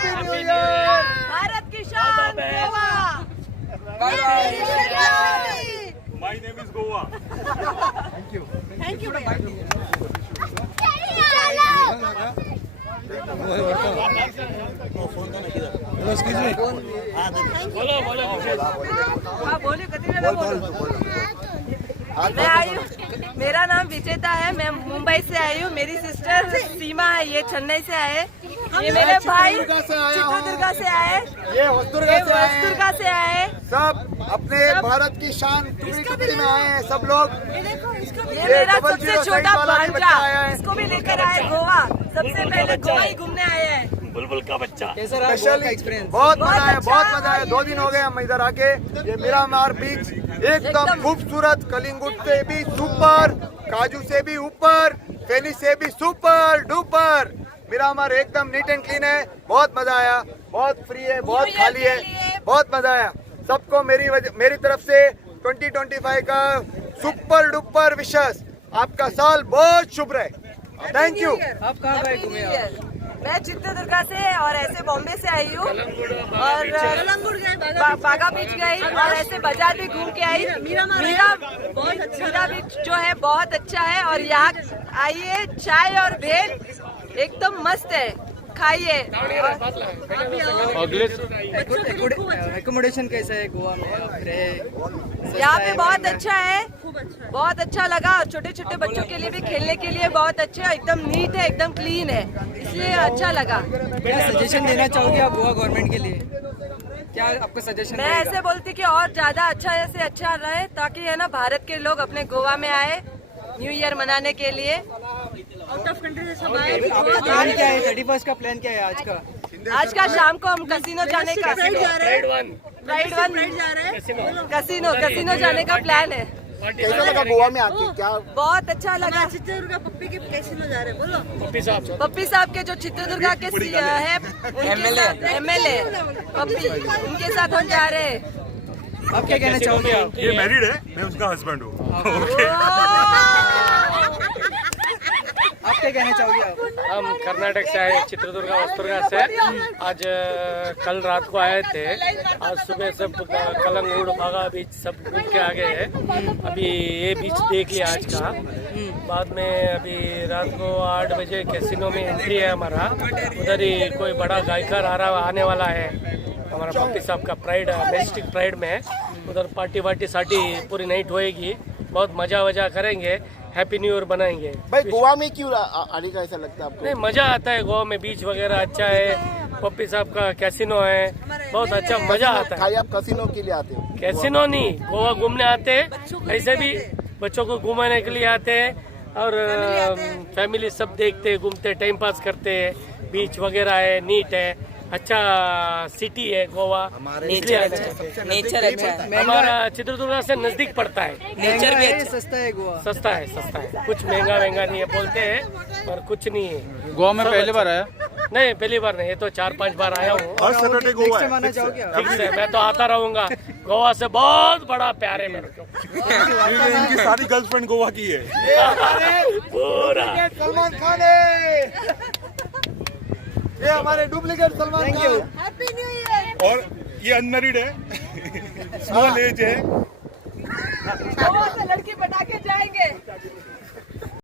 भारत की शान Goa. My name is Goa. Thank you भैया। बोलो कितने बोलो। मैं आई हूँ, मेरा नाम विजेता है, मैं मुंबई से आई हूँ। मेरी सिस्टर सीमा है, ये चेन्नई से आए। ये मेरे भाई चित्रदुर्गा से आए, ये वस्तुर्गा से आए। सब अपने भारत की शान टुकड़ी में आए हैं सब लोग। ये मेरा सबसे छोटा भांजा, इसको भी लेकर आए गोवा। सबसे पहले गोवा ही घूमने आए हैं। बुलबुल का बच्चा। बहुत मजा आया, बहुत मजा आया। 2 दिन हो गए हम इधर आके। ये मिरामार बीच एकदम खूबसूरत, कलिंगुट से भी सुपर, काजू से भी ऊपर, फेनी से भी सुपर डुपर। मिरामार एकदम नीट एंड क्लीन है। बहुत मजा आया, बहुत फ्री है, बहुत खाली है, बहुत मजा आया। सबको मेरी तरफ से 2025 का सुपर डुपर विशेष। आपका साल बहुत शुभ रहे। Thank you. आप कहाँ गए घूमे? मैं चित्रदुर्गा से और ऐसे बॉम्बे से आई हूँ और बागा बीच गई और ऐसे बाजार भी घूम के आई। मीरा बीच जो है बहुत अच्छा है और यहाँ आइए, चाय और भेल एकदम मस्त है, खाइए। एकोमोडेशन कैसा है गोवा में? यहाँ पे बहुत अच्छा है, बहुत अच्छा लगा। और छोटे छोटे बच्चों के लिए भी खेलने के लिए बहुत अच्छे है, एकदम नीट है, एकदम क्लीन है, इसलिए अच्छा लगा। क्या सजेशन देना चाहोगे आप गोवा गवर्नमेंट के लिए? क्या आपका सजेशन? मैं ऐसे बोलती कि और ज्यादा अच्छा से अच्छा रहे, ताकि है ना भारत के लोग अपने गोवा में आए न्यू ईयर मनाने के लिए। आउट ऑफ कंट्री से सब आए। प्लान क्या है? 31 का प्लान क्या है आज का? आज का शाम को हम कसिनो जाने का, कसिनो जाने का प्लान है। कैसा लगा गोवा में आके? क्या बहुत अच्छा लगा। चित्रदुर्गा पप्पी के कैसीनो जा रहे हैं, बोलो। पप्पी साहब के जो चित्रदुर्गा के है एमएलए पप्पी, उनके साथ हम जा रहे हैं। आप क्या कहना चाहोगे? आप ये मैरिड है, मैं उसका हस्बैंड हूँ। आप क्या कहना चाहोगे? आप हम कर्नाटक से आए, चित्रदुर्गा वस्तुर्गा से। आज कल रात को आए थे, आज सुबह सब कलंगूड़ बागा बीच सब घूम के आ गए हैं। अभी ये बीच देख लिया आज का। बाद में अभी रात को 8 बजे कैसीनो में एंट्री है हमारा। उधर ही कोई बड़ा गायकर आने वाला है, हमारा पप्पी साहब का प्राइड, मैजेस्टिक प्राइड में। उधर पार्टी वार्टी साटी पूरी नाइट होएगी, बहुत मजा वजा करेंगे, हैप्पी न्यू ईयर बनाएंगे। भाई गोवा में क्यों आने का ऐसा लगता है आपको? नहीं, मजा आता है गोवा में, बीच वगैरह अच्छा है, पप्पी साहब का कैसीनो है, बहुत अच्छा मजा आता है। खाली आप कैसीनो के लिए आते हो? कैसीनो नहीं, गोवा घूमने आते हैं, ऐसे भी बच्चों को घुमाने के लिए आते हैं और फैमिली सब देखते घूमते टाइम पास करते हैं। बीच वगैरह है, नीट है, अच्छा सिटी है गोवा, नेचर अच्छा है। हमारा चित्रदुर्गा से नजदीक पड़ता है। नेचर भी अच्छा। सस्ता है गोवा? सस्ता है, कुछ महंगा नहीं है बोलते हैं, पर कुछ नहीं है। गोवा में पहली बार आया? नहीं, पहली बार नहीं, ये तो 4-5 बार आया हूँ। हर सैटरडे गोवा है। माना चाहोगे आप? ठीक है, मैं तो आता रहूंगा। गोवा से बहुत बड़ा प्यार है मेरे को। इनकी सारी गर्लफ्रेंड गोवा की है। पूरा सलमान खान है, ये हमारे duplicate Salman Khan. Happy new year. और ये अनमैरिड है, स्मॉल एज है। गोवा से लड़की पटा के जाएंगे।